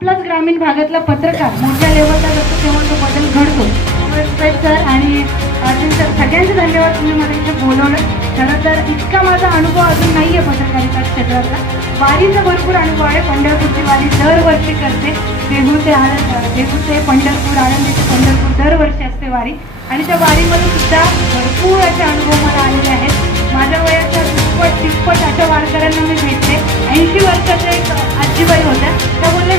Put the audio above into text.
आपलाच ग्रामीण भागातला पत्रकार मोठ्या लेवलला जातो तेव्हा तो बदल घडतो. त्यामुळे सर आणि अर्जुन सर सगळ्यांचे धन्यवाद, तुम्ही मला इथे बोलवलं. खरं तर इतका माझा अनुभव अजून नाही आहे पत्रकारिता क्षेत्रातला. वारीचा भरपूर अनुभव आहे. पंढरपूरची वारी दरवर्षी करते. देहू ते पंढरपूर, आळंदी ते पंढरपूर दरवर्षी असते वारी. आणि त्या वारीमध्ये सुद्धा भरपूर असे अनुभव मला आलेले आहेत. माझ्या वयाच्या दुप्पट तिप्पट अशा वारकऱ्यांना मी भेटते. 80 वर्षाच्या एक आजीबाई होत्या. त्या बोलल्या